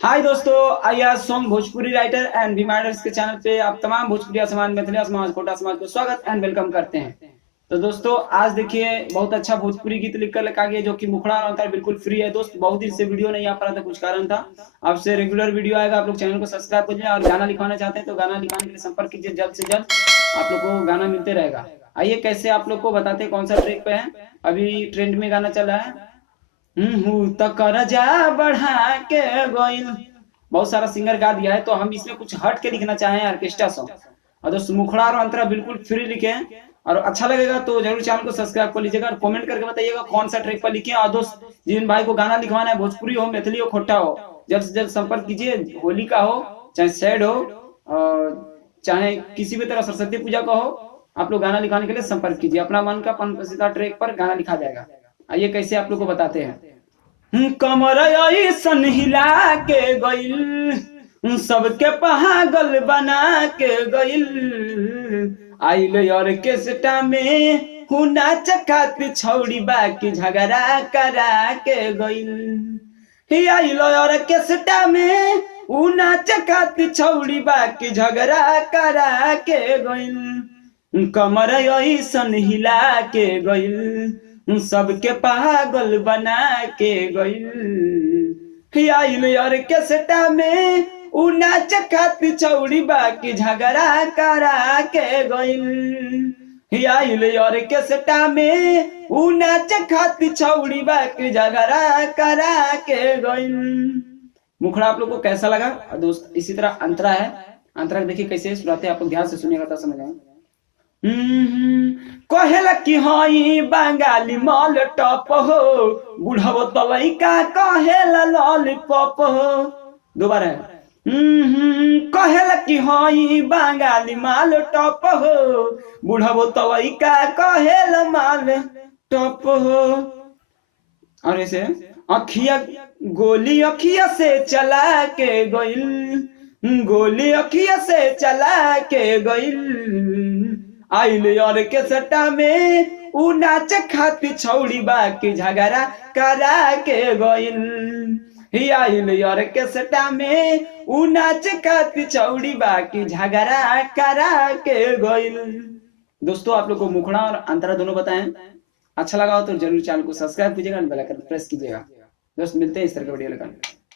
हाय दोस्तों, आइए song Bhojpuri writer and reminders के चैनल पे आप तमाम भोजपुरी समाज, मैथिली समाज, कोटा समाज को स्वागत एंड वेलकम करते हैं। तो दोस्तों आज देखिए बहुत अच्छा भोजपुरी गीत लिखकर लेकर आ गए जो कि मुखड़ा और अंतर बिल्कुल फ्री है। दोस्त बहुत दिन से वीडियो नहीं आ पा रहा था, कुछ कारण था। आपसे रेगुलर वीडियो आएगा। आप लोग चैनल को सब्सक्राइब कीजिए और गाना लिखवाना चाहते हैं तो गाना लिखवाने के लिए संपर्क कीजिए। जल्द से जल्द आप लोग को गाना मिलते रहेगा। आइए कैसे आप लोग को बताते हैं कौन सा ट्रैक पे है। अभी ट्रेंड में गाना चल रहा है तो करजा बढ़ा के गोइल। बहुत सारा सिंगर गा दिया है तो हम इसमें कुछ हट के लिखना चाहें ऑर्केस्ट्रा सॉन्ग। और दोस्त मुखड़ा और अंतरा बिल्कुल फ्री लिखे और अच्छा लगेगा तो जरूर चैनल को सब्सक्राइब कर लीजिएगा और कमेंट करके बताइएगा कौन सा ट्रैक पर लिखे। और दोस्त जिन भाई को गाना लिखवाना है, भोजपुरी हो, मैथिली हो, खोटा हो, जल्द से जल्द संपर्क कीजिए। होली का हो चाहे सैड हो और चाहे किसी भी तरह सरस्वती पूजा का हो, आप लोग गाना लिखवाने के लिए संपर्क कीजिए। अपना मन का पसंदीदा ट्रैक पर गाना लिखा जाएगा। आइए कैसे आप लोग को बताते हैं। कमर ऐसन हिला के गइल, सबके पागल बना के गइल। आइल ऑर्केस्ट्रा में नाच खातिर छौड़ी बाकी झगड़ा करा के गइल। आइल ऑर्केस्ट्रा में नाच खातिर छौड़ी बाकी झगड़ा करा के गइल। कमर ऐसन हिला के गइल, सबके पागल बना के गइल। आइल ऑर्केस्ट्रा में नाच खातिर छौड़ी बाकी झगड़ा करा के गइल। आइल ऑर्केस्ट्रा में नाच खातिर छौड़ी बाकी झगड़ा करा के गइल। मुखड़ा आप लोग को कैसा लगा दोस्त? इसी तरह अंतरा है। अंतरा देखिए कैसे सुनाते हैं, आप लोग ध्यान से सुनिएगा तो समझ आएगा। कहेला कि हई बंगाली मॉल टॉप हो, बुढ़ावो तलैका कहेला लॉलीपॉप हो। दोबारा है। कहेला कि हई बंगाली माल टॉप हो, बुढ़ावो तलैका कहेला माल टॉप हो। और ऐसे अखिया गोली अखिया से चला के गइल, गोली अखिया से चला के गइल। आइल ऑर्केस्ट्रा में नाच खातिर छौड़ी बाकी झगड़ा करा के गइल। आइल ऑर्केस्ट्रा में नाच खातिर छौड़ी बाकी झगड़ा करा के गइल। दोस्तों आप लोग को मुखड़ा और अंतरा दोनों बताएं। अच्छा लगा हो तो जरूर चैनल को सब्सक्राइब कीजिएगा और बेल आइकन प्रेस कीजिएगा। दोस्त मिलते हैं इस तरह के वीडियो लेकर।